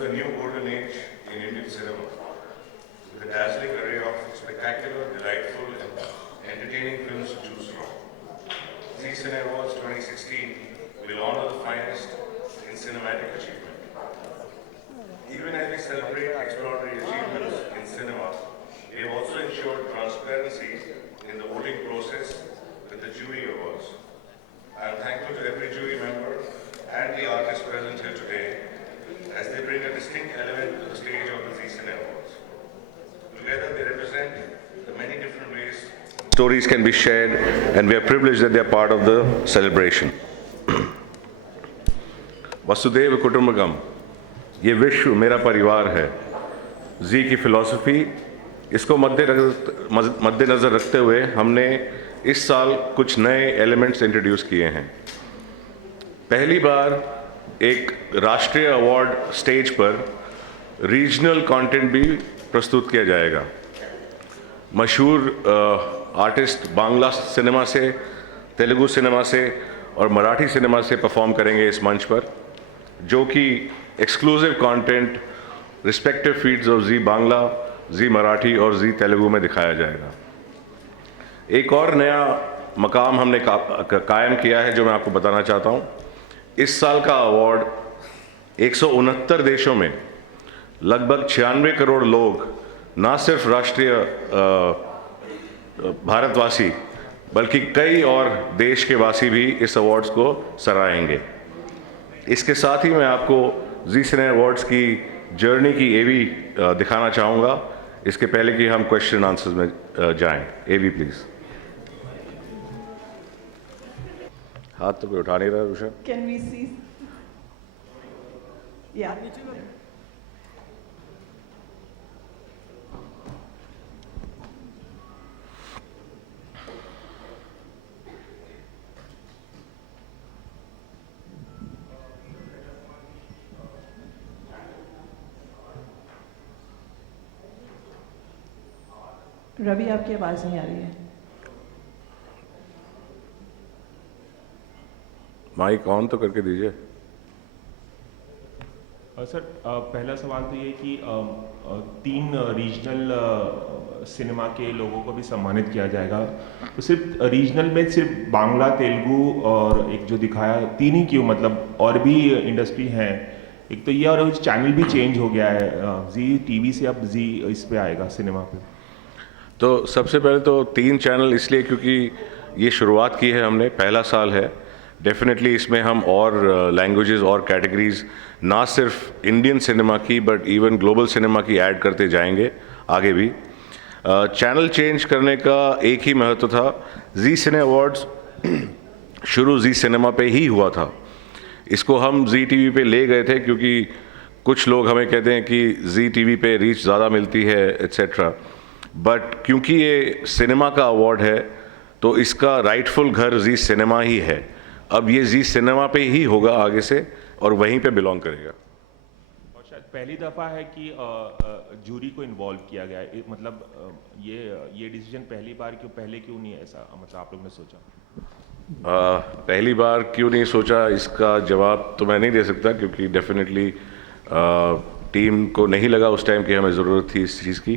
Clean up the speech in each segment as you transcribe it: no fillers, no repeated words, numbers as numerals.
to a new golden age in Indian cinema, with a dazzling array of spectacular, delightful, and entertaining films to choose from. Zee Cine Awards 2016 will honor the finest in cinematic achievement. Even as we celebrate extraordinary achievements in cinema, we have also ensured transparency in the voting process with the jury awards. I am thankful to every jury member and the artists present here today as they bring a distinct element to the stage of the Zee Cine Awards. Together they represent the many different ways stories can be shared, and we are privileged that they are part of the celebration. Vasudev कुटुंबकम, ये विश्व मेरा परिवार है। जी की फिलॉसफी, इसको मद्देनज़र रखते हुए हमने इस साल कुछ नए एलिमेंट्स इंट्रोड्यूस किए हैं। पहली बार एक राष्ट्रीय अवार्ड स्टेज पर रीजनल कंटेंट भी प्रस्तुत किया जाएगा। मशहूर आर्टिस्ट बांग्ला सिनेमा से, तेलुगु सिनेमा से और मराठी सिनेमा से परफॉर्म करेंगे इस मंच पर, जो कि exclusive content respective feeds of Zee Bangla, Zee Marathi और जी तेलुगु में दिखाया जाएगा। एक और नया मकाम हमने कायम किया है जो मैं आपको बताना चाहता हूँ। इस साल का अवार्ड 169 देशों में लगभग 96 करोड़ लोग, ना सिर्फ राष्ट्रीय भारतवासी बल्कि कई और देश के वासी भी इस अवार्ड्स को सराहेंगे। इसके साथ ही मैं आपको जी सिने अवार्ड्स की जर्नी की एवी दिखाना चाहूँगा, इसके पहले कि हम क्वेश्चन आंसर्स में जाएं। एवी प्लीज़। हाथ तो कोई उठा नहीं रहा Rishabh. Can we see? Yeah. Ravi, आपकी आवाज़ नहीं आ रही है। माइक ऑन तो करके दीजिए। सर, पहला सवाल तो ये कि 3 रीजनल सिनेमा के लोगों को भी सम्मानित किया जाएगा, तो सिर्फ रीजनल में सिर्फ बांग्ला, तेलुगु और एक जो दिखाया, 3 ही क्यों? मतलब और भी इंडस्ट्री हैं। एक तो ये, और चैनल भी चेंज हो गया है, जी टीवी से अब जी इस पे आएगा सिनेमा पे। तो सबसे पहले तो 3 चैनल इसलिए क्योंकि ये शुरुआत की है हमने, पहला साल है। डेफिनेटली इसमें हम और लैंग्वेजेस और कैटेगरीज, ना सिर्फ इंडियन सिनेमा की बट इवन ग्लोबल सिनेमा की ऐड करते जाएंगे आगे भी। चैनल चेंज करने का एक ही महत्व था। जी सिने अवार्ड्स शुरू जी सिनेमा पे ही हुआ था। इसको हम जी टीवी पे ले गए थे क्योंकि कुछ लोग हमें कहते हैं कि जी टीवी पे रीच ज़्यादा मिलती है एट्सेट्रा, बट क्योंकि ये सिनेमा का अवार्ड है तो इसका राइटफुल घर जी सिनेमा ही है। अब ये जी सिनेमा पे ही होगा आगे से और वहीं पे बिलोंग करेगा। और शायद पहली दफ़ा है कि जूरी को इन्वॉल्व किया गया है, मतलब ये डिसीजन पहली बार पहले क्यों नहीं है ऐसा, मतलब आप लोग ने सोचा? पहली बार क्यों नहीं सोचा, इसका जवाब तो मैं नहीं दे सकता क्योंकि डेफिनेटली टीम को नहीं लगा उस टाइम कि हमें ज़रूरत थी इस चीज़ की।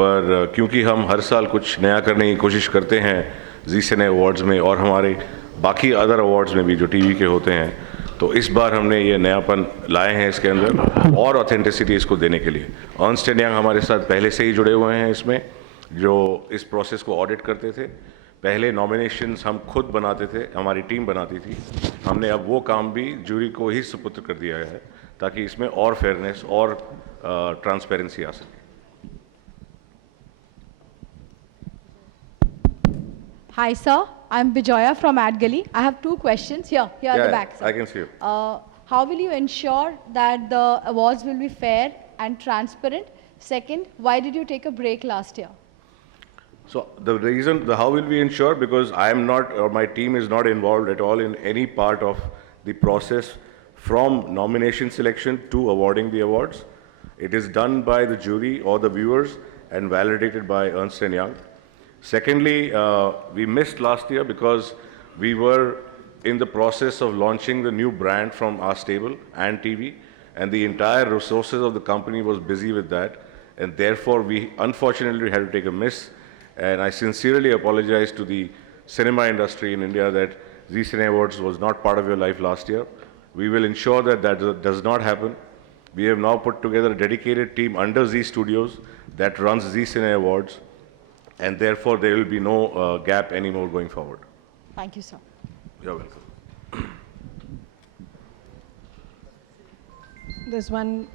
पर क्योंकि हम हर साल कुछ नया करने की कोशिश करते हैं जी सिने अवार्ड्स में और हमारे बाकी अदर अवार्ड्स में भी जो टीवी के होते हैं, तो इस बार हमने ये नयापन लाए हैं इसके अंदर और ऑथेंटिसिटी इसको देने के लिए। अर्नस्ट एंड यंग हमारे साथ पहले से ही जुड़े हुए हैं इसमें, जो इस प्रोसेस को ऑडिट करते थे। पहले नॉमिनेशंस हम खुद बनाते थे, हमारी टीम बनाती थी। हमने अब वो काम भी जूरी को ही सुपुत्र कर दिया है ताकि इसमें और फेयरनेस और ट्रांसपेरेंसी आ सके। Hi sir, I'm Bijoya from AdGully. I have 2 questions here at the back. Sir. I can see you. How will you ensure that the awards will be fair and transparent? Second, why did you take a break last year? So the reason, how will we ensure? Because I am not, or my team is not involved at all in any part of the process from nomination selection to awarding the awards. It is done by the jury or the viewers and validated by Ernst & Young. Secondly, we missed last year because we were in the process of launching the new brand from our stable and TV, and the entire resources of the company was busy with that, and therefore we unfortunately had to take a miss. And I sincerely apologize to the cinema industry in India that Zee Cine Awards was not part of your life last year. We will ensure that that does not happen. We have now put together a dedicated team under Zee Studios that runs Zee Cine Awards, and therefore there will be no gap anymore going forward. Thank you, sir. You're welcome. There's one.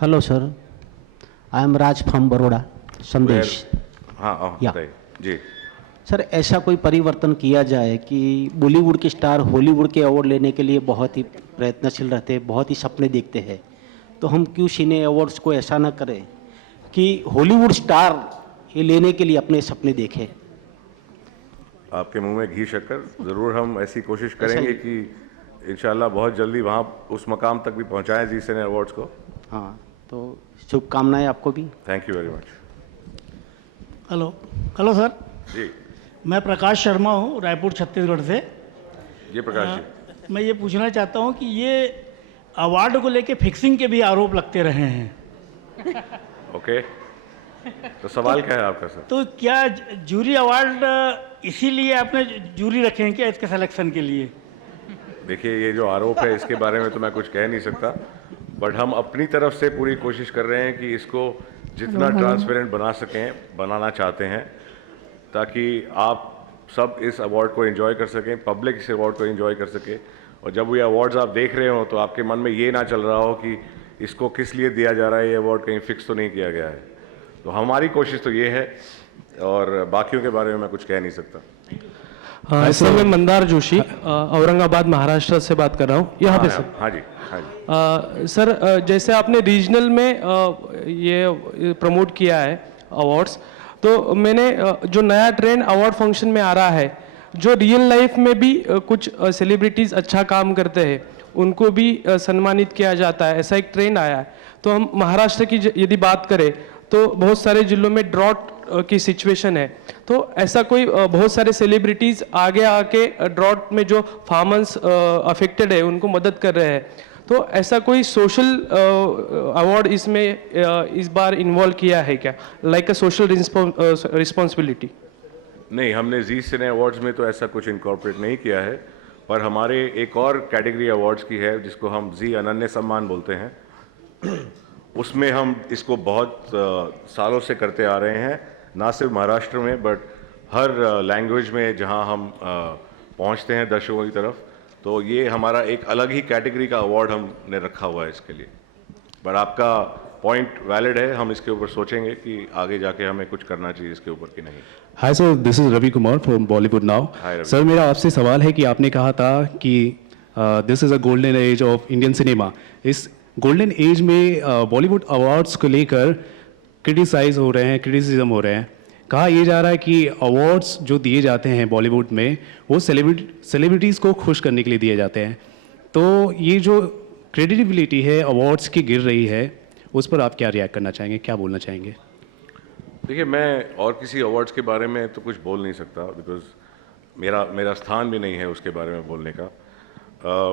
Hello, sir. I am Raj from Baroda, संदेश। हाँ या। बताइए जी। सर, ऐसा कोई परिवर्तन किया जाए कि बॉलीवुड के स्टार हॉलीवुड के अवार्ड लेने के लिए बहुत ही प्रयत्नशील रहते हैं, बहुत ही सपने देखते हैं, तो हम क्यों सिने अवार्ड्स को ऐसा ना करें कि हॉलीवुड स्टार ये लेने के लिए अपने सपने देखें? आपके मुंह में घी शक्कर, ज़रूर हम ऐसी कोशिश करेंगे कि इंशाल्लाह बहुत जल्दी वहाँ उस मकाम तक भी पहुँचाएं जी सिने अवार्ड्स को। हाँ, तो शुभकामनाएं आपको भी। Thank you very much. Hello sir, जी मैं प्रकाश शर्मा हूँ, रायपुर छत्तीसगढ़ से। जी प्रकाश जी। मैं ये पूछना चाहता हूँ कि ये अवार्ड को लेके फिक्सिंग के भी आरोप लगते रहे हैं। ओके, तो सवाल क्या है आपका सर? तो क्या जूरी अवार्ड इसीलिए आपने जूरी रखे हैं क्या इसके सिलेक्शन के लिए? देखिए, ये जो आरोप है इसके बारे में तो मैं कुछ कह नहीं सकता, बट हम अपनी तरफ से पूरी कोशिश कर रहे हैं कि इसको जितना ट्रांसपेरेंट बना सकें, बनाना चाहते हैं, ताकि आप सब इस अवार्ड को एंजॉय कर सकें, पब्लिक इस अवार्ड को एंजॉय कर सके। और जब ये अवार्ड्स आप देख रहे हो तो आपके मन में ये ना चल रहा हो कि इसको किस लिए दिया जा रहा है, ये अवार्ड कहीं फिक्स तो नहीं किया गया है। तो हमारी कोशिश तो ये है, और बाकियों के बारे में मैं कुछ कह नहीं सकता। सर, मैं मंदार जोशी औरंगाबाद महाराष्ट्र से बात कर रहा हूँ यहाँ पे सर। हाँ जी, हाँ जी। सर, जैसे आपने रीजनल में ये प्रमोट किया है अवार्ड्स, तो मैंने जो नया ट्रेंड अवार्ड फंक्शन में आ रहा है, जो रियल लाइफ में भी कुछ सेलिब्रिटीज़ अच्छा काम करते हैं उनको भी सम्मानित किया जाता है, ऐसा एक ट्रेंड आया है। तो हम महाराष्ट्र की यदि बात करें तो बहुत सारे जिलों में ड्रॉट की सिचुएशन है, तो ऐसा कोई बहुत सारे सेलिब्रिटीज़ आगे आके ड्रॉट में जो फार्मर्स अफेक्टेड है उनको मदद कर रहे हैं, तो ऐसा कोई सोशल अवार्ड इसमें इस बार इन्वॉल्व किया है क्या, लाइक अ सोशल रिस्पॉन्सिबिलिटी? नहीं, हमने जी सिने अवार्ड्स में तो ऐसा कुछ इनकॉर्पोरेट नहीं किया है, पर हमारे एक और कैटेगरी अवार्ड्स की है जिसको हम जी अनन्य सम्मान बोलते हैं। उसमें हम इसको बहुत सालों से करते आ रहे हैं, ना सिर्फ महाराष्ट्र में बट हर लैंग्वेज में जहां हम पहुंचते हैं दर्शकों की तरफ। तो ये हमारा एक अलग ही कैटेगरी का अवार्ड हमने रखा हुआ है इसके लिए। पर आपका पॉइंट वैलिड है, हम इसके ऊपर सोचेंगे कि आगे जाके हमें कुछ करना चाहिए इसके ऊपर कि नहीं। Hi sir, this is Ravi Kumar from Bollywood now. Sir, मेरा आपसे सवाल है कि आपने कहा था कि this is a golden age of Indian cinema. इस गोल्डन एज में बॉलीवुड अवार्ड्स को लेकर क्रिटिसाइज हो रहे हैं, क्रिटिसिज्म हो रहे हैं। कहा यह जा रहा है कि अवार्ड्स जो दिए जाते हैं बॉलीवुड में वो सेलिब्रिटीज़ को खुश करने के लिए दिए जाते हैं, तो ये जो क्रेडिबिलिटी है अवार्ड्स की गिर रही है, उस पर आप क्या रिएक्ट करना चाहेंगे, क्या बोलना चाहेंगे? देखिए, मैं और किसी अवार्ड्स के बारे में तो कुछ बोल नहीं सकता, बिकॉज मेरा स्थान भी नहीं है उसके बारे में बोलने का।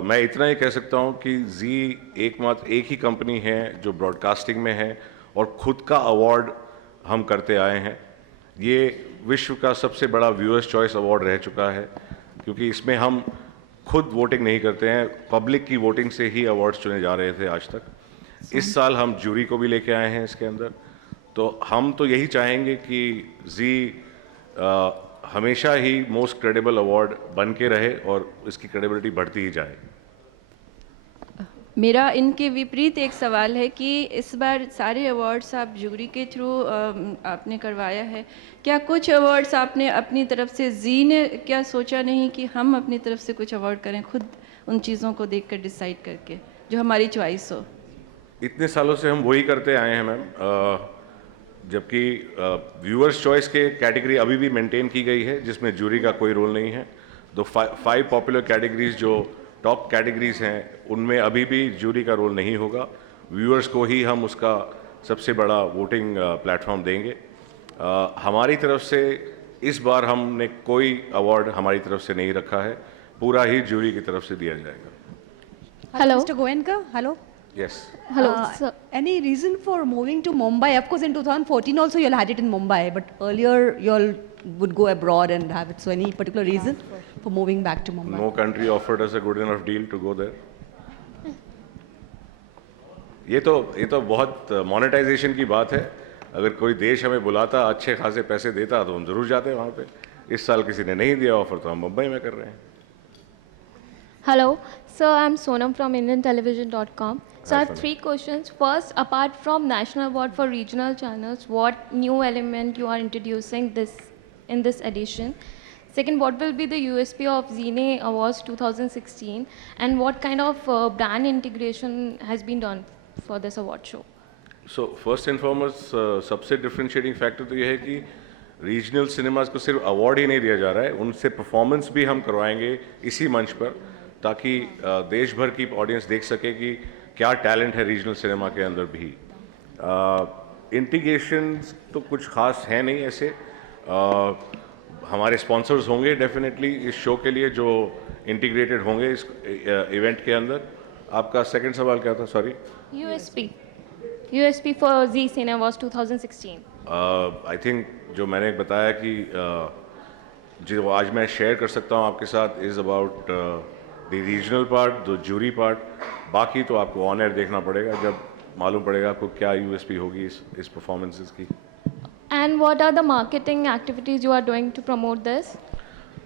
मैं इतना ही कह सकता हूँ कि जी एकमात्र एक ही कंपनी है जो ब्रॉडकास्टिंग में है और ख़ुद का अवार्ड हम करते आए हैं। ये विश्व का सबसे बड़ा व्यूअर्स चॉइस अवार्ड रह चुका है, क्योंकि इसमें हम खुद वोटिंग नहीं करते हैं, पब्लिक की वोटिंग से ही अवार्ड्स चुने जा रहे थे आज तक। इस साल हम जूरी को भी लेके आए हैं इसके अंदर। तो हम तो यही चाहेंगे कि जी हमेशा ही मोस्ट क्रेडिबल अवार्ड बन के रहे और इसकी क्रेडिबिलिटी बढ़ती ही जाए। मेरा इनके विपरीत एक सवाल है कि इस बार सारे अवार्ड्स आप जूरी के थ्रू आपने करवाया है, क्या कुछ अवार्ड्स आपने अपनी तरफ से, जी ने क्या सोचा नहीं कि हम अपनी तरफ से कुछ अवार्ड करें, खुद उन चीज़ों को देखकर डिसाइड करके जो हमारी चॉइस हो? इतने सालों से हम वही करते आए हैं मैम, जबकि व्यूअर्स चॉइस के कैटेगरी अभी भी मेंटेन की गई है जिसमें जूरी का कोई रोल नहीं है। तो 5 पॉपुलर कैटेगरीज जो टॉप कैटेगरीज हैं उनमें अभी भी जूरी का रोल नहीं होगा। व्यूअर्स को ही हम उसका सबसे बड़ा वोटिंग प्लेटफॉर्म देंगे। हमारी तरफ से इस बार हमने कोई अवार्ड हमारी तरफ से नहीं रखा है, पूरा ही ज्यूरी की तरफ से दिया जाएगा. Hello. Mr. Goenka, hello. Yes. Hello. Sir. Any reason for moving to Mumbai? Of course, in 2014 also you all had it in Mumbai, but earlier you all would go abroad and have it. So any particular reason for moving back to Mumbai? No country offered us a good enough deal to go there. ये तो बहुत मोनेटाइजेशन की बात है. अगर कोई देश हमें बुलाता, अच्छे खासे पैसे देता, तो हम जरूर जाते वहाँ पे. इस साल किसी ने नहीं दिया ऑफर, तो हम मुंबई में कर रहे हैं. Hello, sir. I'm Sonam from IndianTelevision.com. So I have Sonam. 3 questions. First, apart from National Award for regional channels, what new element you are introducing in this edition? Second, what will be the USP of Zine Awards 2016, and what kind of brand integration has been done for this award show? So first and foremost, सबसे differentiating factor तो ये है कि regional cinemas को सिर्फ अवार्ड ही नहीं दिया जा रहा है, उनसे परफॉर्मेंस भी हम करवाएंगे इसी मंच पर, ताकि देश भर की ऑडियंस देख सके कि क्या टैलेंट है रीजनल सिनेमा के अंदर भी. इंटीग्रेशन तो कुछ खास है नहीं ऐसे. हमारे स्पॉन्सर्स होंगे डेफिनेटली इस शो के लिए, जो इंटीग्रेटेड होंगे इस इवेंट के अंदर. आपका सेकंड सवाल क्या था? Sorry. USP for Z Cine Awards 2016. I think जो मैंने बताया कि जो आज मैं शेयर कर सकता हूँ आपके साथ is about the regional part, the jury part. बाकी तो आपको ऑन एयर देखना पड़ेगा, जब मालूम पड़ेगा आपको क्या USP होगी इस परफॉर्मेंसेस की. And what are the marketing activities you are doing to promote this?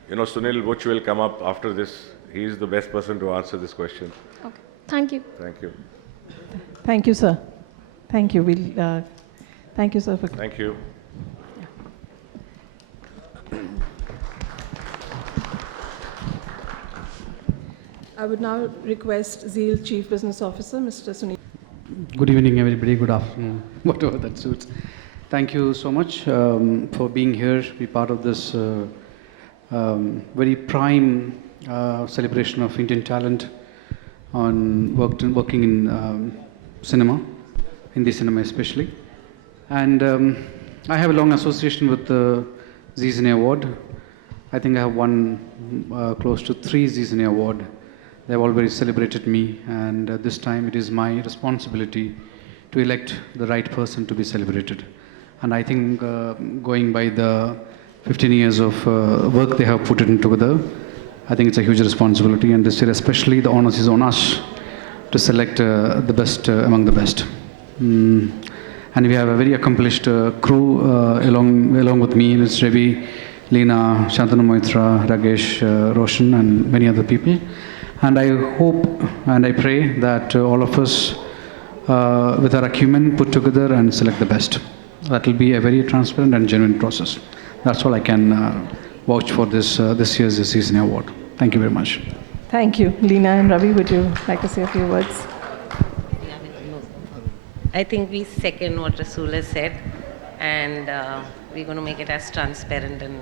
You know, Sunil Butch will come up after this. He is the best person to answer this question. Okay. Thank you. Thank you. Thank you, sir. Thank you. Thank you, sir. Thank you. I would now request Zeal Chief Business Officer, Mr. Sunil. Good evening, everybody. Good afternoon, whatever that suits. Thank you so much for being here, be part of this very prime celebration of Indian talent on working in cinema, Hindi cinema especially. And I have a long association with the Zee Cine Award. I think I have won close to 3 Zee Cine Award. They have already celebrated me, and this time it is my responsibility to elect the right person to be celebrated. And I think going by the 15 years of work they have put it in together, I think it's a huge responsibility, and this year especially the honors is on us to select the best among the best. And we have a very accomplished crew along with me, Ms. Ravi, Leena, Shantanu Moitra, Ragesh, Roshan, and many other people. And I hope and I pray that all of us, with our acumen, put together and select the best. That will be a very transparent and genuine process. That's all I can vouch for this year's Zee Cine Award. Thank you very much. Thank you. Leena and Ravi, would you like to say a few words? I think we second what Rasool has said, and we're going to make it as transparent, and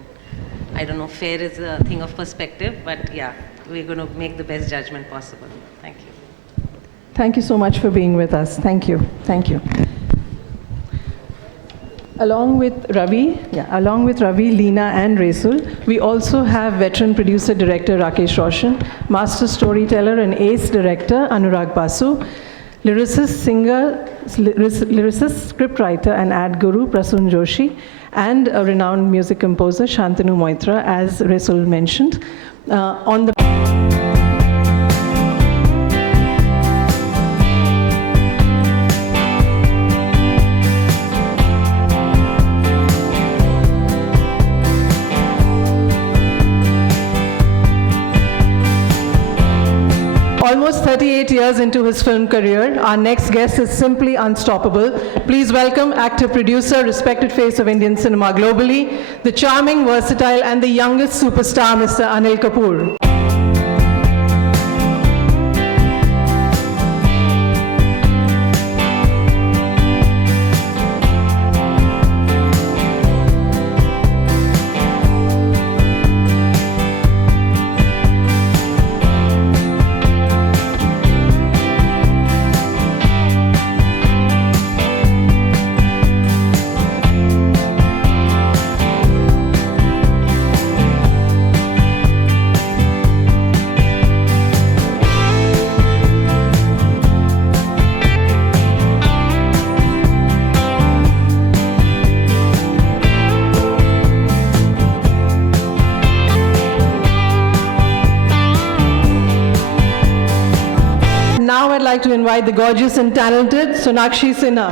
I don't know, fair is a thing of perspective, but yeah, we're going to make the best judgment possible. Thank you. Thank you so much for being with us. Thank you. Thank you. Along with Ravi, Leena and Rasool, we also have veteran producer director Rakesh Roshan, master storyteller and ace director Anurag Basu, lyricist, scriptwriter and ad guru Prasun Joshi, and a renowned music composer Shantanu Moitra, as Rasool mentioned. On the Almost 38 years into his film career, our next guest is simply unstoppable. Please welcome actor, producer, respected face of Indian cinema globally, the charming, versatile, and the youngest superstar, Mr. Anil Kapoor. like to invite the gorgeous and talented Sonakshi Sinha.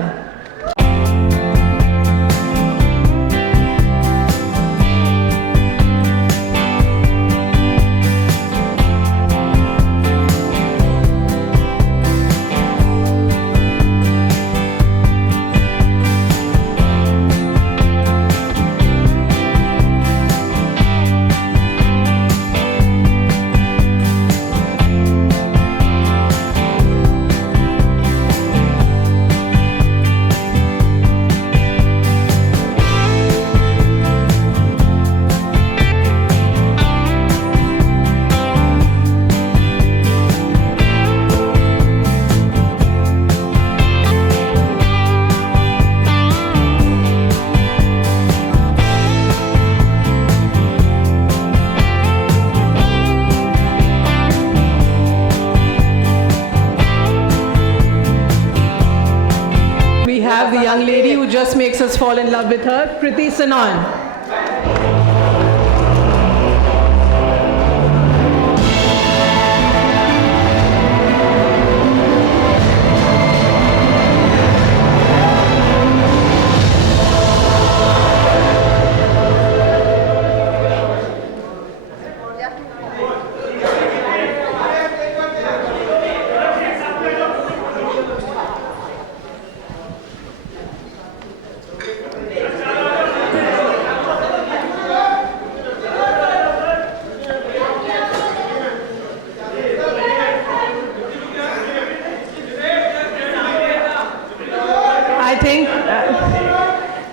The young lady who just makes us fall in love with her, Kriti Sanon.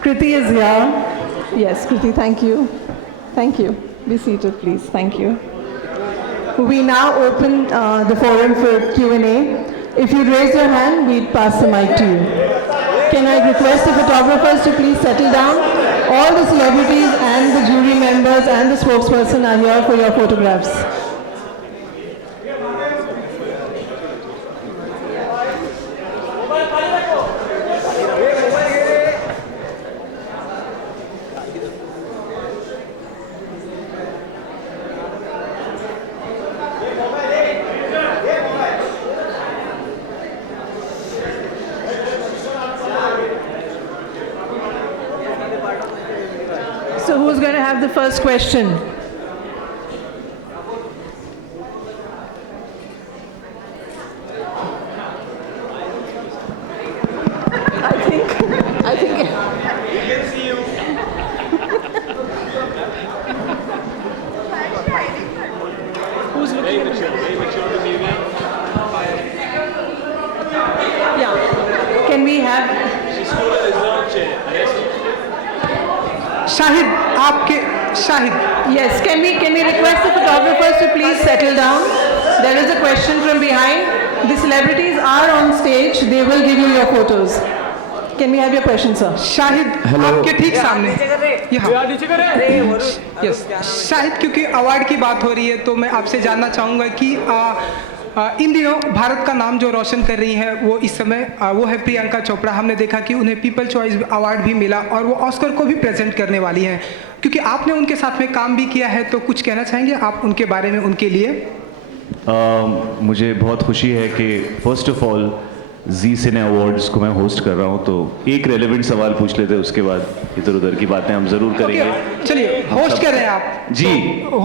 Kriti is here. Yes, Kriti, thank you. Thank you. Be seated, please. Thank you. We now open the forum for Q&A. If you raise your hand, we'd pass the mic to you. Can I request the photographers to please settle down? All the celebrities and the jury members and the spokesperson are here for your photographs. So who's going to have the first question? I think. We can see you. Who's looking at me? Yeah. Can we have? Shahid. Yes, can we request the photographers to please settle down? There is a question from behind. The celebrities are on stage. They will give you your photos. Can we have your question, sir? Shahid आपके ठीक सामने यस शाहिद क्योंकि अवार्ड की बात हो रही है तो मैं आपसे जानना चाहूँगा कि इन दिनों भारत का नाम जो रोशन कर रही है वो इस समय वो है प्रियंका चोपड़ा। हमने देखा कि उन्हें पीपल चॉइस अवार्ड भी मिला और वो ऑस्कर को भी प्रेजेंट करने वाली हैं। क्योंकि आपने उनके साथ में काम भी किया है तो कुछ कहना चाहेंगे आप उनके बारे में उनके लिए? मुझे बहुत खुशी है कि first of all Zee Cine Awards को मैं होस्ट कर रहा हूँ, तो एक रेलेवेंट सवाल पूछ लेते हैं, उसके बाद इधर उधर की बातें हम जरूर करेंगे। चलिए होस्ट कर रहे हैं आप जी,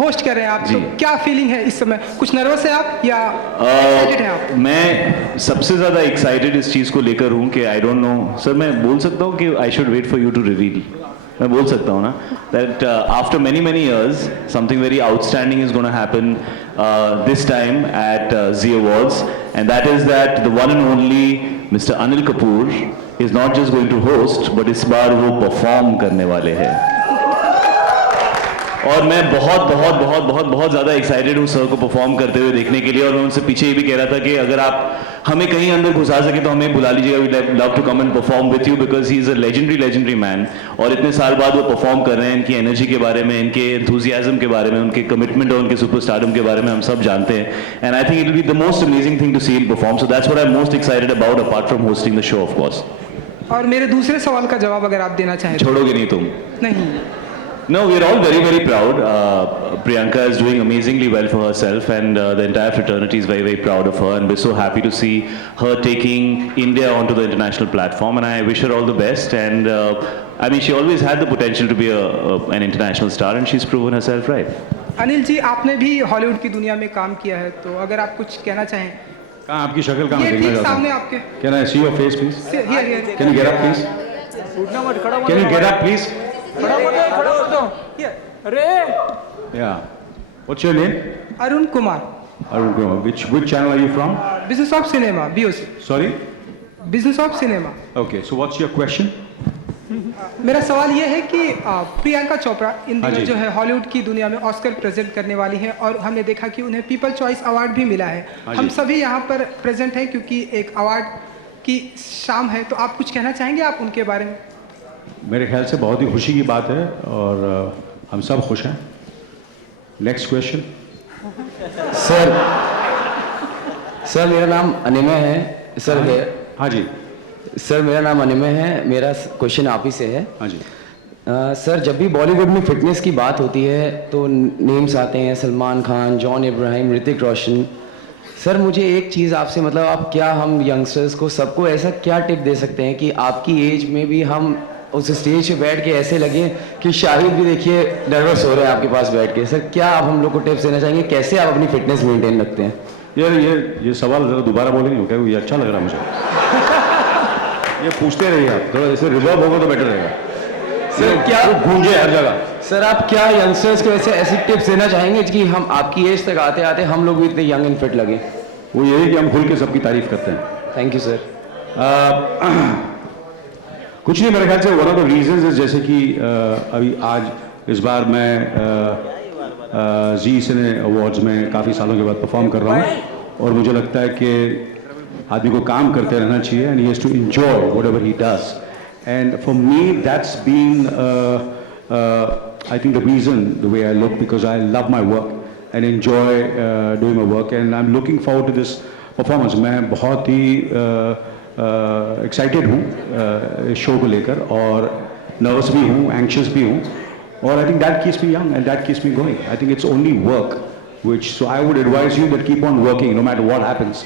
होस्ट कर रहे हैं आप जी। तो क्या फीलिंग है इस समय? कुछ नर्वस है आप या एक्साइटेड हैं आप? मैं सबसे ज़्यादा एक्साइटेड इस चीज़ को लेकर हूँ कि आई डोंट नो सर, मैं बोल सकता हूँ कि I should wait for you to reveal. मैं बोल सकता हूँ ना that after many years something very outstanding is going to happen this time at Zee Awards, and that is that the one and only Mr. Anil Kapoor is not just going to host but इस बार वो perform करने वाले हैं। और मैं बहुत ज़्यादा एक्साइटेड हूँ सर को परफॉर्म करते हुए देखने के लिए। और मैं उनसे पीछे ये भी कह रहा था कि अगर आप हमें कहीं अंदर घुसा सके तो हमें बुला लीजिएगा, we love to come and perform with you because he is a legendary man. और इतने साल बाद वो परफॉर्म कर रहे हैं, इनकी एनर्जी के बारे में, इनके एंथुजियाज्म के बारे में, उनके कमिटमेंट और उनके सुपरस्टारडम के बारे में हम सब जानते हैं। And I think it will be the most amazing thing to see him perform, so that's what I am most excited about apart from hosting the show of course. और मेरे दूसरे सवाल का जवाब अगर आप देना चाहें? छोड़ोगे नहीं तुम? नहीं। No, we're all very, very proud. Priyanka is doing amazingly well for herself, and the entire fraternity is very, very proud of her. And we're so happy to see her taking India onto the international platform. And I wish her all the best. And I mean, she always had the potential to be an international star, and she's proven herself right. Anil जी, आपने भी हॉलीवुड की दुनिया में काम किया है, तो अगर आप कुछ कहना चाहें। कहाँ आपकी शक्ल कहाँ ये देखना ठीक चाहता सामने हूँ? आपके। Can I see your face, please? Here. Can you get up, please? Can you get up, please? Yeah. What's your name? Arun Kumar. Arun Kumar. Which channel are you from? Business of cinema, BOC। Sorry? Business of cinema. Okay. So what's your question? मेरा सवाल ये है कि प्रियंका चोपड़ा इन हाँ दिनों जी। जो है हॉलीवुड की दुनिया में ऑस्कर प्रेजेंट करने वाली हैं और हमने देखा कि उन्हें पीपल चॉइस अवार्ड भी मिला है। हाँ हम जी। सभी यहाँ पर प्रेजेंट हैं क्योंकि एक अवार्ड की शाम है, तो आप कुछ कहना चाहेंगे आप उनके बारे में? मेरे ख्याल से बहुत ही खुशी की बात है और हम सब खुश हैं। Next question. सर मेरा नाम अनिमय है सर। हाँ जी सर, मेरा नाम अनिमय है। मेरा क्वेश्चन आप ही से है। हाँ जी। सर, जब भी बॉलीवुड में फिटनेस की बात होती है तो नेम्स आते हैं सलमान खान, जॉन इब्राहिम, ऋतिक रोशन। सर, मुझे एक चीज़ आपसे, मतलब आप क्या हम यंगस्टर्स को सबको ऐसा क्या टिप दे सकते हैं कि आपकी एज में भी हम उस स्टेज पे बैठ के ऐसे लगे कि शाहिद भी देखिए नर्वस हो रहे हैं आपके पास बैठ के। सर, क्या आप हम लोग को टिप्स देना चाहेंगे, कैसे आप अपनी फिटनेस मेंटेन रखते हैं? यार ये सवाल ज़रा दोबारा बोलेंगे क्या? ये अच्छा लग रहा है मुझे। ये पूछते रहिए आप, थोड़ा ऐसे रिजॉल्व होगा तो बेटर रहेगा। सर क्या गूंजे हर जगह। सर, आप क्या यंगस्टर्स को ऐसी टिप्स देना चाहेंगे कि हम आपकी एज तक आते आते हम लोग भी इतने यंग एंड फिट लगे? वो यही कि हम खुल के सबकी तारीफ करते हैं। Thank you sir. कुछ नहीं, मेरे ख्याल से वन ऑफ द रीजंस है जैसे कि अभी आज इस बार मैं जी सिने अवार्ड्स में काफ़ी सालों के बाद परफॉर्म कर रहा हूँ और मुझे लगता है कि आदमी को काम करते रहना चाहिए and he has to enjoy whatever he does. And for me that's been I think the reason the way I look, because I love my work and enjoy doing my work and I am looking forward to this performance. मैं बहुत ही एक्साइटेड हूँ शो को लेकर और नर्वस भी हूँ, एंक्शियस भी हूँ और I think that keeps me young and that keeps me going. I think it's only work which, so I would advise you that keep on working no matter what happens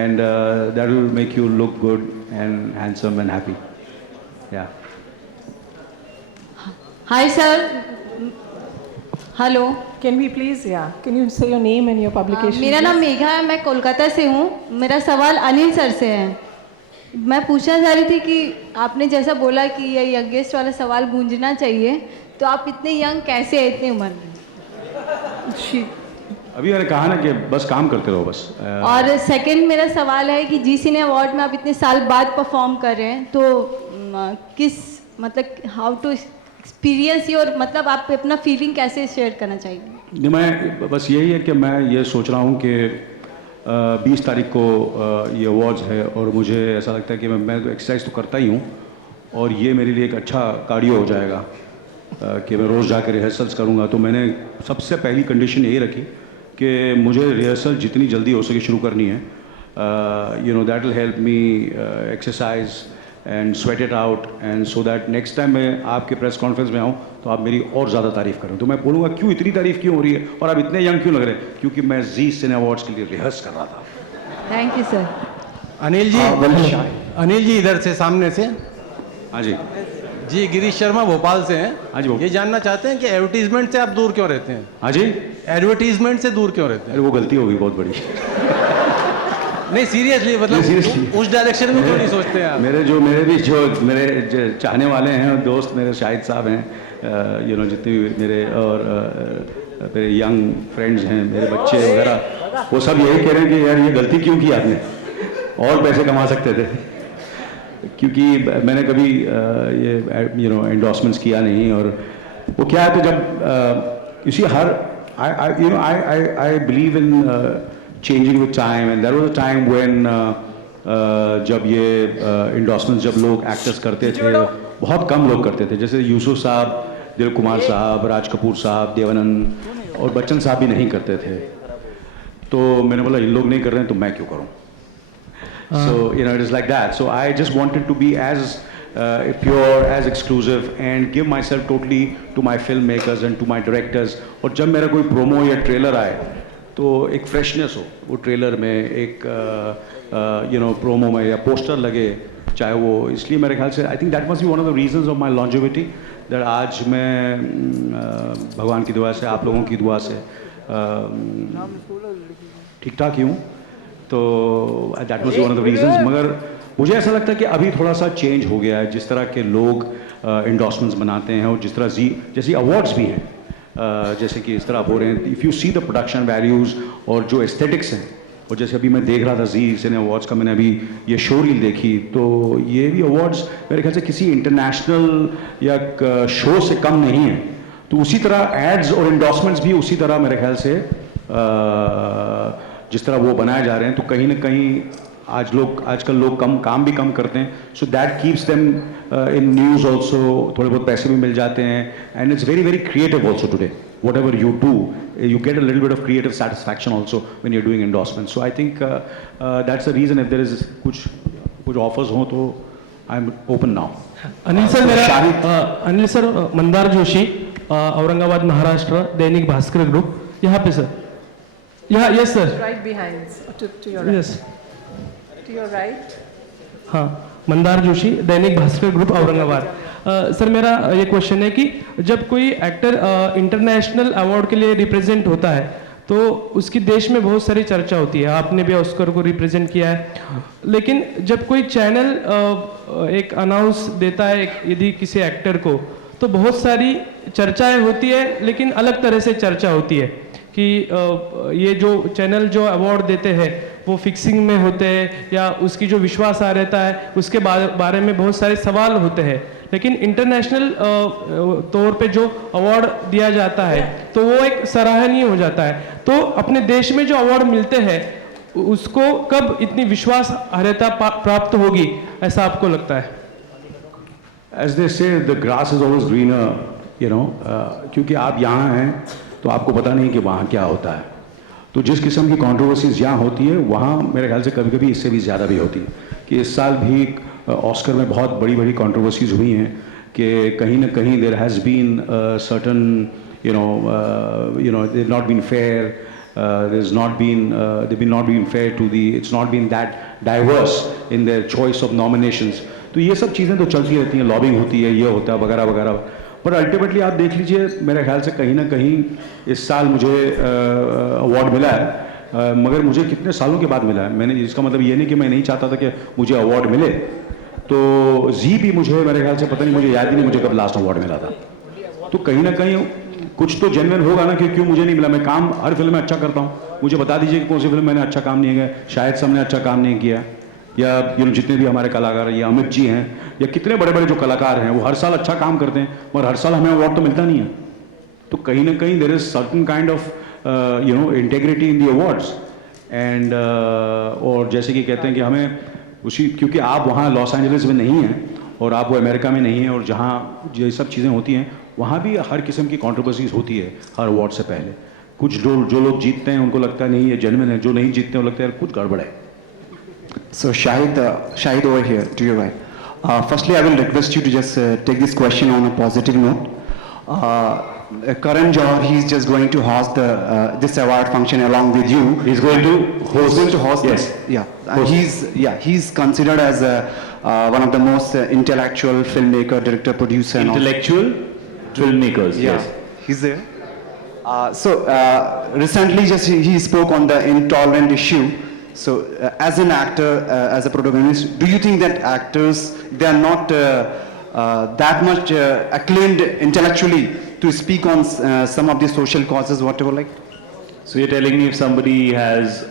and that will make you look good and handsome and happy. Yeah. Hi sir. Hello. Can we please, can you say your name and your publication? मेरा नाम मेघा है, मैं कोलकाता से हूँ। मेरा सवाल अनिल सर से है। मैं पूछना चाह रही थी कि आपने जैसा बोला कि ये यंगेस्ट वाला सवाल गूंजना चाहिए, तो आप इतने यंग कैसे हैं इतनी उम्र में? अभी मैंने कहा ना कि बस काम करते रहो बस। और सेकंड मेरा सवाल है कि जी सिने अवार्ड में आप इतने साल बाद परफॉर्म कर रहे हैं, तो किस मतलब हाउ टू एक्सपीरियंस योर, मतलब आप अपना फीलिंग कैसे शेयर करना चाहिए? मैं बस यही है कि मैं ये सोच रहा हूँ कि 20 तारीख को ये अवार्ड्स है और मुझे ऐसा लगता है कि मैं तो एक्सरसाइज तो करता ही हूँ और ये मेरे लिए एक अच्छा कार्डियो हो जाएगा कि मैं रोज़ जाकर रिहर्सल्स करूँगा। तो मैंने सबसे पहली कंडीशन यही रखी कि मुझे रिहर्सल जितनी जल्दी हो सके शुरू करनी है। You know that will help me exercise and sweat it out and so that next time मैं आपके प्रेस कॉन्फ्रेंस में आऊँ तो आप मेरी और ज़्यादा तारीफ़ करें। तो मैं बोलूँगा क्यों इतनी तारीफ़ क्यों हो रही है और आप इतने यंग क्यों लग रहे हैं? क्योंकि मैं जी सिने अवार्ड्स के लिए रिहर्स कर रहा था। Thank you sir. Anil ji इधर से सामने से। हाँ जी। जी गिरीश शर्मा भोपाल से हैं। हाँ जी। ये जानना चाहते हैं कि एडवर्टीजमेंट से आप दूर क्यों रहते हैं? हाँ जी। एडवर्टीजमेंट से दूर क्यों रहते हैं? अरे वो गलती हो गई बहुत बड़ी। नहीं सीरियसली, मतलब उस डायरेक्शन में क्यों नहीं सोचते हैं आप? मेरे चाहने वाले हैं दोस्त, मेरे शाहिद साहब हैं, यू नो जितने भी मेरे और मेरे यंग फ्रेंड्स हैं, मेरे बच्चे वगैरह, वो सब यही कह रहे हैं कि यार ये गलती क्यों की आपने, और पैसे कमा सकते थे। क्योंकि मैंने कभी ये यू नो एंडोर्समेंट्स किया नहीं और वो क्या है, तो जब इसी हर I believe in changing with time and there was a time when जब ये endorsement जब लोग एक्टर्स करते थे बहुत कम लोग करते थे, जैसे यूसुफ साहब, दिलीप कुमार साहब, राज कपूर साहब, देवानंद और बच्चन साहब भी नहीं करते थे। तो मैंने बोला इन लोग नहीं कर रहे हैं तो मैं क्यों करूं? So you know it is like that. So I just wanted to be as pure, as exclusive and give myself totally to my film makers and to my directors. और जब मेरा कोई प्रोमो या ट्रेलर आए तो एक फ्रेशनेस हो वो ट्रेलर में, एक प्रोमो में या पोस्टर लगे, चाहे वो, इसलिए मेरे ख्याल से I think that must be one of the reasons of my longevity, that आज मैं भगवान की दुआ से, आप लोगों की दुआ से ठीक ठाक ही हूँ। तो that must be one of the reasons. मगर मुझे ऐसा लगता है कि अभी थोड़ा सा चेंज हो गया है, जिस तरह के लोग इंडोर्समेंट्स बनाते हैं और जिस तरह जैसे अवार्ड्स भी हैं, जैसे कि इस तरह हो रहे हैं, if you see the production values और जो एस्थेटिक्स हैं, और जैसे अभी मैं देख रहा था जी सिने अवार्ड्स का, मैंने अभी ये शो रील देखी, तो ये भी अवार्ड्स मेरे ख्याल से किसी इंटरनेशनल या शो से कम नहीं है। तो उसी तरह एड्स और इंडोर्समेंट्स भी उसी तरह मेरे ख्याल से जिस तरह वो बनाए जा रहे हैं, तो कहीं ना कहीं आजकल लोग काम भी कम करते हैं, so that keeps them in news also, थोड़े बहुत पैसे भी मिल जाते हैं, and it's very very creative also today, what ever you do, you get a little bit of creative satisfaction also when you're doing endorsements. So I think that's the reason, if there is कुछ offers हो तो I'm open now. Anil सर, मंदार जोशी, औरंगाबाद महाराष्ट्र, दैनिक भास्कर ग्रुप, यहाँ पे सर, यहाँ, yes sir, Right behind, to your right. Yes, To your right. हाँ, मंदार जोशी, दैनिक भास्कर ग्रुप, औरंगाबाद। सर मेरा ये क्वेश्चन है कि जब कोई एक्टर इंटरनेशनल अवार्ड के लिए रिप्रेजेंट होता है तो उसकी देश में बहुत सारी चर्चा होती है, आपने भी ऑस्कर को रिप्रेजेंट किया है, लेकिन जब कोई चैनल एक अनाउंस देता है यदि किसी एक्टर को, तो बहुत सारी चर्चाएं होती है, लेकिन अलग तरह से चर्चा होती है कि ये जो चैनल जो अवार्ड देते हैं वो फिक्सिंग में होते हैं, या उसकी जो विश्वास आ रहता है उसके बारे में बहुत सारे सवाल होते हैं, लेकिन इंटरनेशनल तौर पे जो अवार्ड दिया जाता है तो वो एक सराहनीय हो जाता है। तो अपने देश में जो अवार्ड मिलते हैं उसको कब इतनी विश्वास अर्हता प्राप्त होगी, ऐसा आपको लगता है? As they say, the grass is always greener, क्योंकि आप यहाँ हैं तो आपको पता नहीं कि वहाँ क्या होता है। तो जिस किस्म की कंट्रोवर्सीज यहाँ होती है, वहाँ मेरे ख्याल से कभी कभी इससे भी ज़्यादा भी होती है। कि इस साल भी ऑस्कर में बहुत बड़ी बड़ी कंट्रोवर्सीज हुई हैं कि कहीं ना कहीं there has been certain they've not been fair, there's not been they've been not been fair to the, it's not been that diverse in their choice of nominations। तो ये सब चीज़ें तो चलती रहती हैं, लॉबिंग होती है, ये होता है वगैरह वगैरह, पर अल्टीमेटली आप देख लीजिए, मेरे ख्याल से कहीं ना कहीं इस साल मुझे अवार्ड मिला है, मगर मुझे कितने सालों के बाद मिला है। मैंने, इसका मतलब ये नहीं कि मैं नहीं चाहता था कि मुझे अवार्ड मिले। तो जी भी मुझे, मेरे ख्याल से पता नहीं, मुझे याद ही नहीं मुझे कब लास्ट अवार्ड मिला था। तो कहीं ना कहीं कुछ तो जेन्युइन होगा ना कि क्यों मुझे नहीं मिला। मैं काम हर फिल्म में अच्छा करता हूँ, मुझे बता दीजिए कि कौन सी फिल्म मैंने अच्छा काम नहीं किया, शायद सबने अच्छा काम नहीं किया, या जितने भी हमारे कलाकार हैं, या अमित जी हैं, या कितने बड़े बड़े जो कलाकार हैं, वो हर साल अच्छा काम करते हैं, मगर हर साल हमें अवार्ड तो मिलता नहीं है। तो कहीं ना कहीं there is certain kind of integrity in the awards and, और जैसे कि कहते हैं कि हमें उसी, क्योंकि आप वहाँ लॉस एंजलिस में नहीं हैं और आप वो अमेरिका में नहीं हैं, और जहाँ ये सब चीज़ें होती हैं वहाँ भी हर किस्म की कंट्रोवर्सीज होती है हर अवार्ड से पहले। कुछ जो लोग जीतते हैं उनको लगता है नहीं ये जेन्युइन है, जो नहीं जीतते हैं लगता है कुछ गड़बड़ है। So Shahid over here to your right. Firstly, I will request you to just take this question on a positive note. Karan Johar, he's just going to host this award function along with you. He's going to host. Yes. This. Yeah. He's considered as one of the most intellectual filmmaker, director, producer. Intellectual filmmakers. Yeah. Yes. He's there. So recently, just he spoke on the intolerant issue. So, as an actor, as a protagonist, do you think that actors, they are not that much acclaimed intellectually to speak on some of the social causes, whatever like? So you're telling me if somebody has,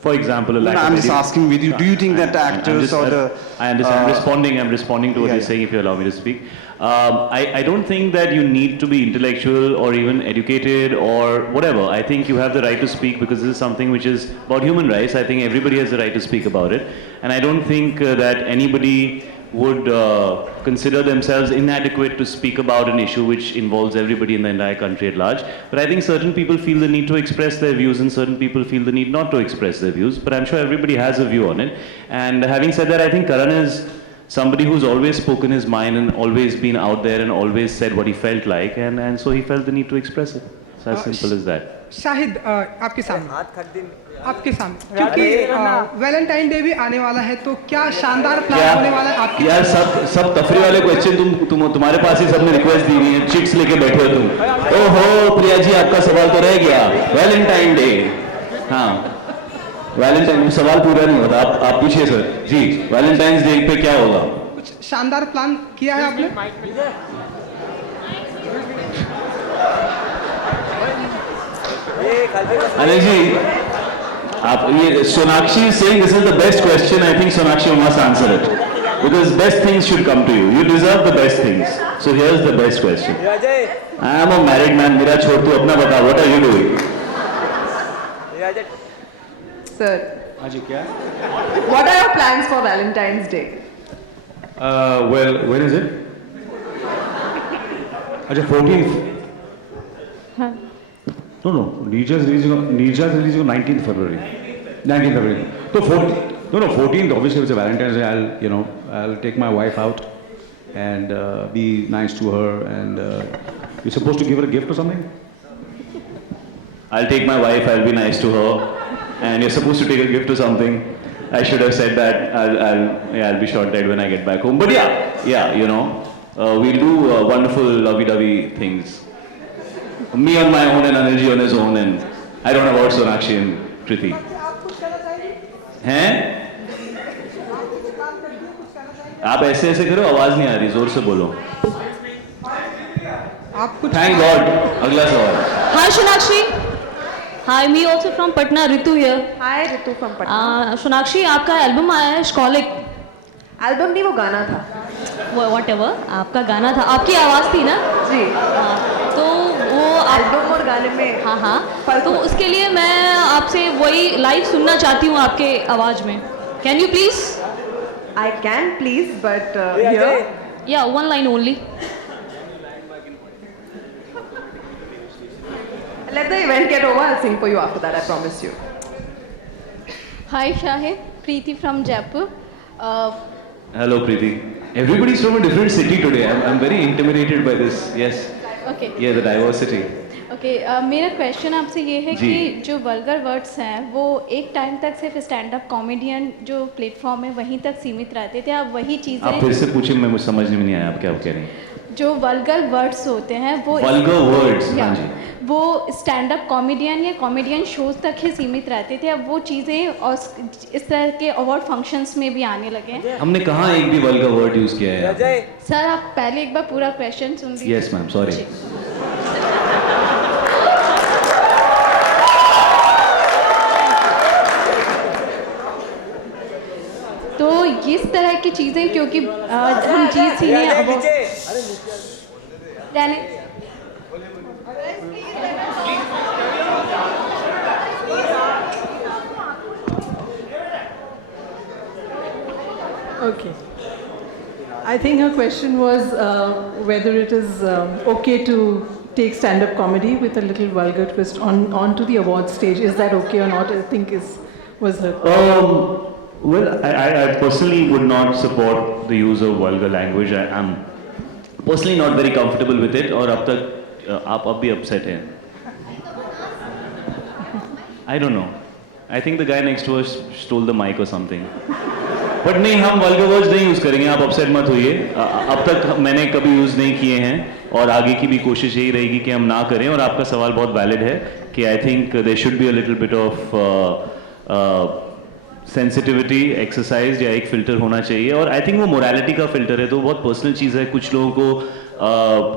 for example, a lack of... I'm just asking with you, do you think that actors or the... I understand, I'm responding to what you're saying, if you allow me to speak. I don't think that you need to be intellectual or even educated or whatever. I think you have the right to speak because this is something which is about human rights. I think everybody has the right to speak about it. And I don't think that anybody would consider themselves inadequate to speak about an issue which involves everybody in the entire country at large. But I think certain people feel the need to express their views and certain people feel the need not to express their views. But I'm sure everybody has a view on it. And having said that, I think Karan is somebody who's always spoken his mind and always been out there and always said what he felt like, and so he felt the need to express it. It's as simple as that. Shahid आपके सामने क्योंकि Valentine day भी आने वाला है, तो क्या शानदार प्लान होने वाला है आपके? यार सब तफरी वाले क्वेश्चन तुम्हारे पास ही सबने रिक्वेस्ट दी हुई है, चिट्स लेके बैठे हो तुम। ओहो प्रिया जी, आपका सवाल तो रह गया, वैलेंटाइन डे। हाँ, वैलेंटाइन सवाल पूरा नहीं होता, आप पूछिए सर जी, वैलेंटाइंस डे पे क्या होगा? कुछ शानदार प्लान किया है आपने? अनिल जी, आप ये Sonakshi is saying this is the best question. I think Sonakshi must answer it because best things should come to you. You deserve the best things. So here's the best question. I am a married man. मेरा छोड़ तू अपना बता. What are you doing? Sir. हाँ जी क्या? What are your plans for Valentine's Day? Well, when is it? अच्छा 14th. No, Neerja's releasing on 19th February. 19th February. So 14th. Obviously, it's a Valentine's Day. I'll take my wife out and be nice to her. And you're supposed to give her a gift or something. I'll take my wife. I'll be nice to her. And you're supposed to take a gift or something. I should have said that. I'll be shot dead when I get back home. But yeah, we'll do wonderful lovey-dovey things. Me on my own and Anilji on his own, and I don't know about Sonakshi and Kriti. हैं? आप ऐसे करो, आवाज नहीं आ रही, जोर से बोलो। Thank God. अगला सवाल। Hi Sonakshi. Hi, me also from Patna. Ritu here. Hi, Ritu from Patna. Sonakshi, आपका एल्बम आया है Scholic. एल्बम नहीं, वो गाना था। Whatever, आपका गाना था, आपकी आवाज़ थी ना? जी। तो वो एल्बम और गाने में हाँ, तो उसके लिए मैं आपसे वही लाइव सुनना चाहती हूँ आपके आवाज़ में। Can you please? I can please, but here? Yeah, one line only. Let the event get over. I'll sing for you after that. I promise you. Hi Shahid, Preeti from Jaipur. Hello Preeti. Everybody's from a different city today. I'm very intimidated by this. Yes. Okay. Yeah, the diversity. Okay मेरा क्वेश्चन आपसे ये है कि जो vulgar words हैं वो एक टाइम तक सिर्फ स्टैंड अप कॉमेडियन जो प्लेटफॉर्म है वहीं तक सीमित रहते थे, आप वही चीज़ें आप फिर से पूछिए, मैं मुझे समझ में नहीं आया आप क्या कह रही हैं। जो वल्गर वर्ड्स होते हैं वो वल्गर वर्ड्स, हाँ जी, वो स्टैंड अप कॉमेडियन या कॉमेडियन शोज तक ही सीमित रहते थे, अब वो चीज़ें और इस तरह के अवार्ड फंक्शंस में भी आने लगे हैं। हमने कहाँ एक भी वल्गर वर्ड यूज़ किया है? सर आप पहले एक बार पूरा क्वेश्चन सुन लीजिए। Yes ma'am, sorry. तो इस तरह की चीज़ें क्योंकि हम जीत सी हैं अब Okay. I think her question was whether it is okay to take stand-up comedy with a little vulgar twist onto the award stage. Is that okay or not? I think was her question. Well, I personally would not support the use of vulgar language. I'm personally not very comfortable with it. और अब तक आप अब भी upset हैं. I don't know. I think the guy next to us stole the mic or something. But नहीं, हम vulgar words नहीं use करेंगे. आप upset मत होइए. अब तक मैंने कभी use नहीं किए हैं और आगे की भी कोशिश यही रहेगी कि हम ना करें. और आपका सवाल बहुत valid है कि I think there should be a little bit of sensitivity exercise या एक फ़िल्टर होना चाहिए. और आई थिंक वो मोरालिटी का फ़िल्टर है, तो बहुत पर्सनल चीज़ है. कुछ लोगों को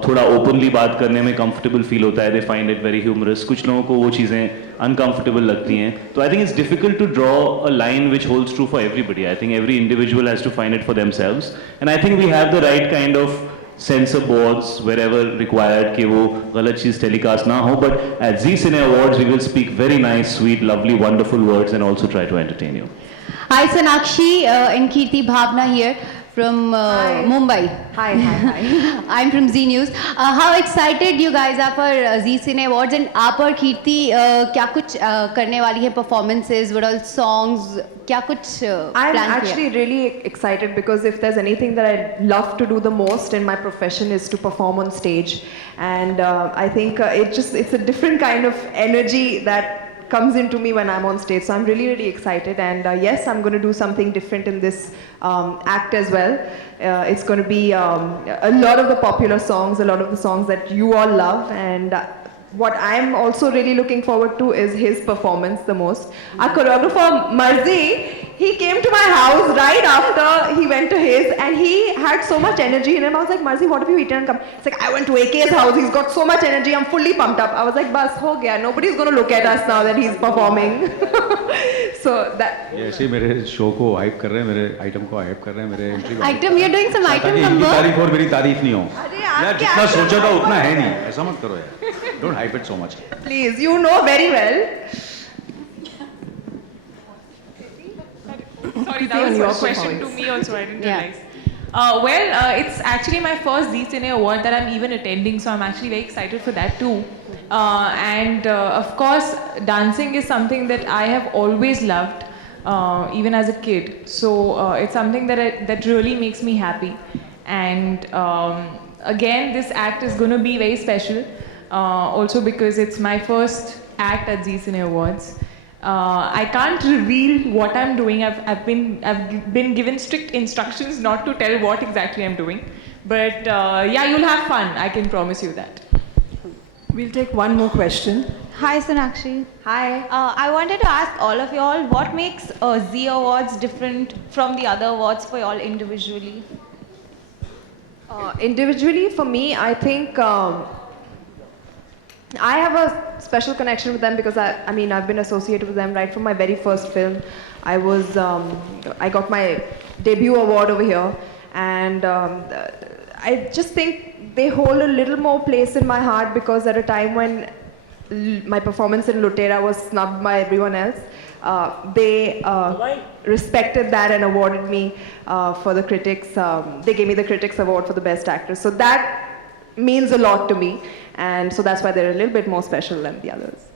थोड़ा ओपनली बात करने में कंफर्टेबल फील होता है, they find it very humorous. कुछ लोगों को वो चीज़ें अनकंफर्टेबल लगती हैं. तो I think it's difficult to draw a line which holds true for everybody. I think every individual has to find it for themselves, and I think we have the right kind of censor boards wherever required कि वो गलत चीज़ telecast ना हो. But at Zee Cine Awards we will speak very nice, sweet, lovely, wonderful words and also try to entertain you. Hi Sonakshi and Kirti, Bhavna here. from Mumbai. Hi. I'm from Z News. How excited you guys are for Z Cine Awards, and आप और कीर्ति क्या कुछ करने वाली है performances, what all songs, क्या कुछ I'm plan actually really excited because if there's anything that I love to do the most in my profession is to perform on stage, and I think it's a different kind of energy that comes into me when I'm on stage. So I'm really excited, and yes, I'm going to do something different in this act as well. It's going to be a lot of the popular songs, a lot of the songs that you all love, and what I'm also really looking forward to is his performance the most. Our choreographer Marzi, he came to my house right after he went to his, and he had so much energy in him. I was like, Marzi, what have you eaten? Come. It's like, I went to AK's house. He's got so much energy. I'm fully pumped up. I was like, bas, ho gaya. Nobody's going to look at us now that he's performing. So that. ये ऐसे ही मेरे शो को हाइप कर रहे हैं, मेरे आइटम को हाइप कर रहे हैं, मेरे entry Item, you're doing some item इनकी number. तारीफ और मेरी तारीफ नहीं हो यार, जितना सोचा था उतना है नहीं, ऐसा मत करो यार, don't hype it so much. Please, you know very well. Sorry, that was a question to me also, I didn't realize. It's actually my first Z Cine award that I'm even attending, so I'm actually very excited for that too. Of course, dancing is something that I have always loved, even as a kid. So it's something that really makes me happy. And again, this act is going to be very special, also because it's my first act at Z Cine Awards. I can't reveal what I'm doing. I've been given strict instructions not to tell what exactly I'm doing. But yeah, you'll have fun. I can promise you that. We'll take one more question. Hi, Sonakshi. Hi. I wanted to ask all of you all, what makes Z Awards different from the other awards for you all individually? Individually, for me, I think I have a special connection with them because I mean, I've been associated with them right from my very first film. I got my debut award over here, and I just think they hold a little more place in my heart because at a time when my performance in Lutera was snubbed by everyone else, they respected that and awarded me for the critics. They gave me the Critics Award for the Best Actress. So that means a lot to me, and so that's why they're a little bit more special than the others.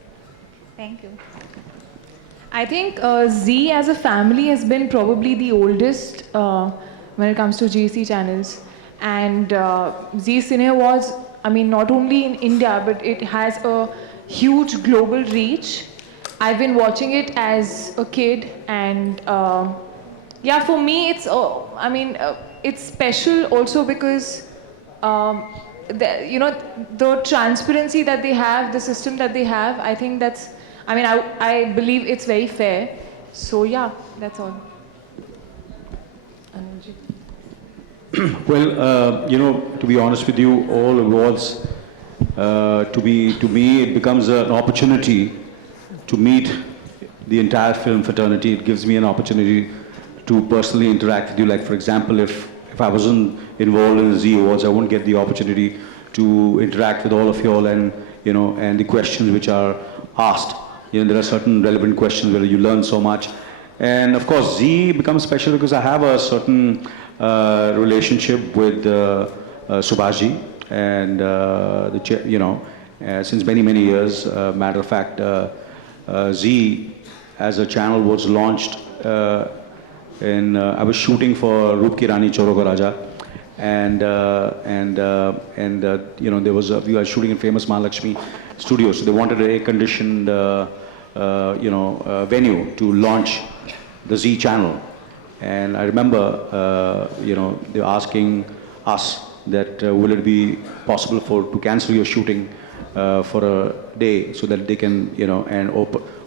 Thank you. I think Z as a family has been probably the oldest when it comes to GC channels. And Z Cine Awards, I mean, not only in India, but it has a huge global reach. I've been watching it as a kid, and yeah, for me, it's special also because the transparency that they have, the system that they have, I think I believe it's very fair. So yeah, that's all. Well, to be honest with you, all awards, to me, it becomes an opportunity to meet the entire film fraternity. It gives me an opportunity to personally interact with you. Like, for example, if I wasn't involved in the Z Awards, I wouldn't get the opportunity to interact with all of you all, and and the questions which are asked. There are certain relevant questions where you learn so much. And of course, Z becomes special because I have a certain relationship with Subhaji, and since many years. Matter of fact, Z as a channel was launched I was shooting for Roop Ki Rani Choro Ka Raja, and we were shooting in famous Mahalakshmi studio, so they wanted an air-conditioned venue to launch the Z channel. And I remember they were asking us that will it be possible to cancel your shooting for a day so that they can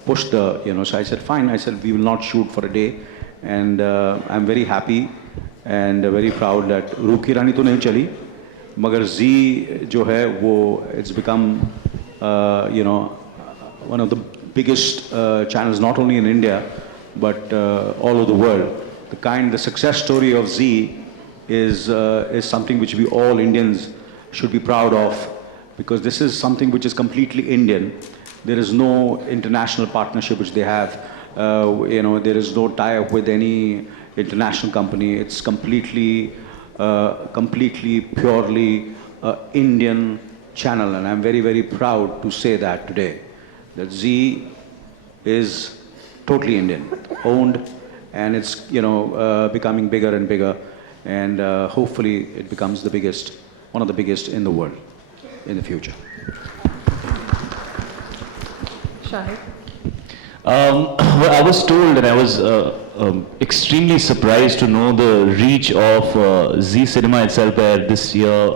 push the so I said fine. I said we will not shoot for a day, and I'm very happy and very proud that Roop Ki Rani to nahi chali, magar Z jo hai wo it's become one of the biggest channels not only in India but all over the world. The success story of Z is something which we all Indians should be proud of, because this is something which is completely Indian. There is no international partnership which they have. There is no tie-up with any international company. It's completely purely Indian channel, and I'm very, very proud to say that today, that Zee is totally Indian owned, and it's becoming bigger and bigger, and hopefully it becomes the biggest, one of the biggest in the world in the future. Shahid? Well, I was told, and I was extremely surprised to know the reach of Zee Cinema itself, where this year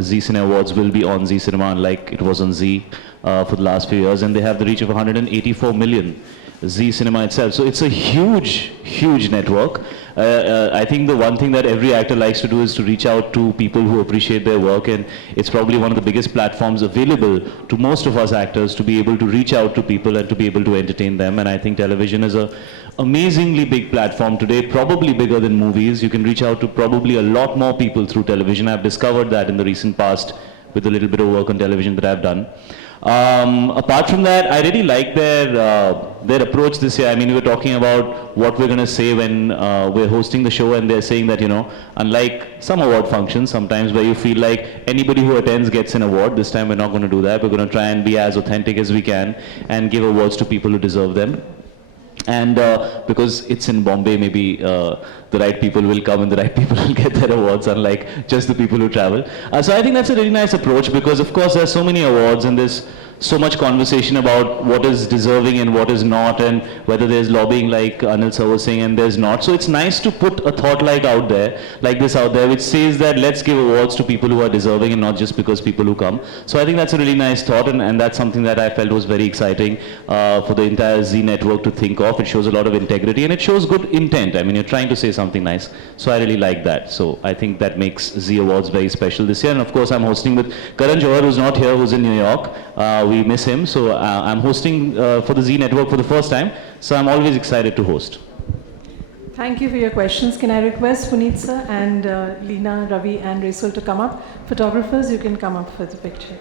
Zee Cine Awards will be on Zee Cinema, unlike it was on Zee for the last few years, and they have the reach of 184 million. Zee Cinema itself. So it's a huge, huge network. I think the one thing that every actor likes to do is to reach out to people who appreciate their work, and it's probably one of the biggest platforms available to most of us actors to be able to reach out to people and to be able to entertain them. And I think television is a amazingly big platform today, probably bigger than movies. You can reach out to probably a lot more people through television. I've discovered that in the recent past with a little bit of work on television that I've done. Apart from that, I really like their approach this year. I mean, we were talking about what we're going to say when we're hosting the show, and they're saying that, unlike some award functions sometimes where you feel like anybody who attends gets an award, this time we're not going to do that. We're going to try and be as authentic as we can and give awards to people who deserve them. And because it's in Bombay, maybe the right people will come and the right people will get their awards, unlike just the people who travel. So I think that's a really nice approach, because of course there's so many awards and there's so much conversation about what is deserving and what is not, and whether there's lobbying like Anil sir was saying and there's not. So it's nice to put a thought like this out there, which says that let's give awards to people who are deserving and not just because people who come. So I think that's a really nice thought, and that's something that I felt was very exciting for the entire Zee network to think of. It shows a lot of integrity and it shows good intent. I mean, you're trying to say something nice. So I really like that. So I think that makes Zee Awards very special this year. And of course, I'm hosting with Karan Johar, who's not here, who's in New York. We miss him, so I'm hosting for the Zee Network for the first time, so I'm always excited to host. Thank you for your questions. Can I request Puneet sir and Leena, Ravi and Rasul to come up? Photographers, you can come up for the picture.